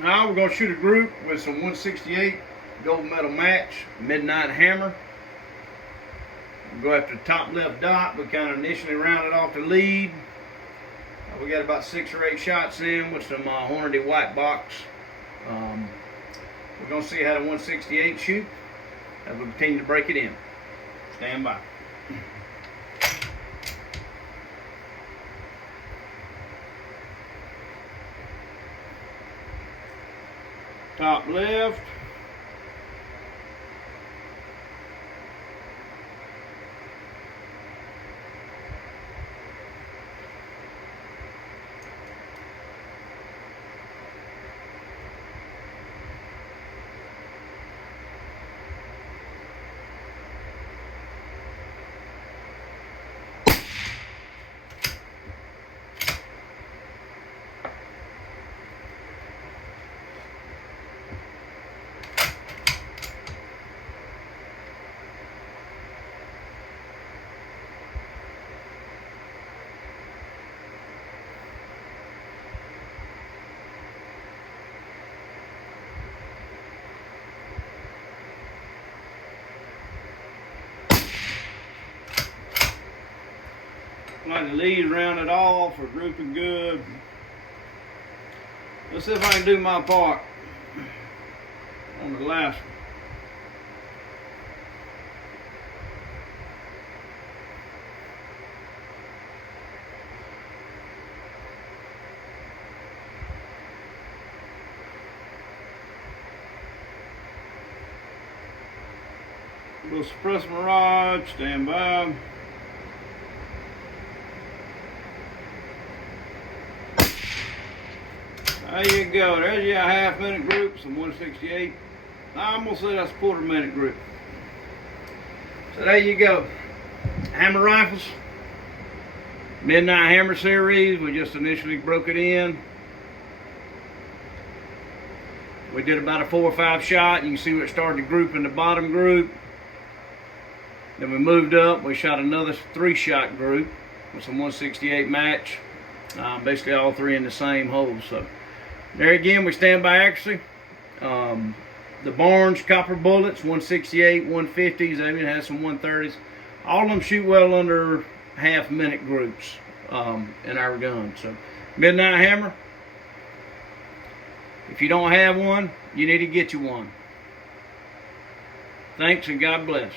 Now we're going to shoot a group with some 168 gold medal match, Midnight Hammer. We'll go after the top left dot. We kind of initially rounded off the lead. We got about 6 or 8 shots in with some Hornady white box. We're going to see how the 168 shoot as we continue to break it in. Stand by. Top left. Like the lead rounded off, we're grouping good. Let's see if I can do my part on the last one. We'll suppress my rod, stand by. There you go. There's your half-minute group, some 168. I'm going to say that's a quarter-minute group. So there you go. Hammer rifles. Midnight Hammer series. We just initially broke it in. We did about a 4 or 5 shot. You can see we started to group in the bottom group. Then we moved up. We shot another 3-shot group with some 168 match. Basically all 3 in the same hole. So there again, we stand by accuracy. The Barnes copper bullets, 168, 150s, even has some 130s. All of them shoot well under half-minute groups in our gun. So Midnight Hammer, if you don't have one, you need to get you one. Thanks and God bless.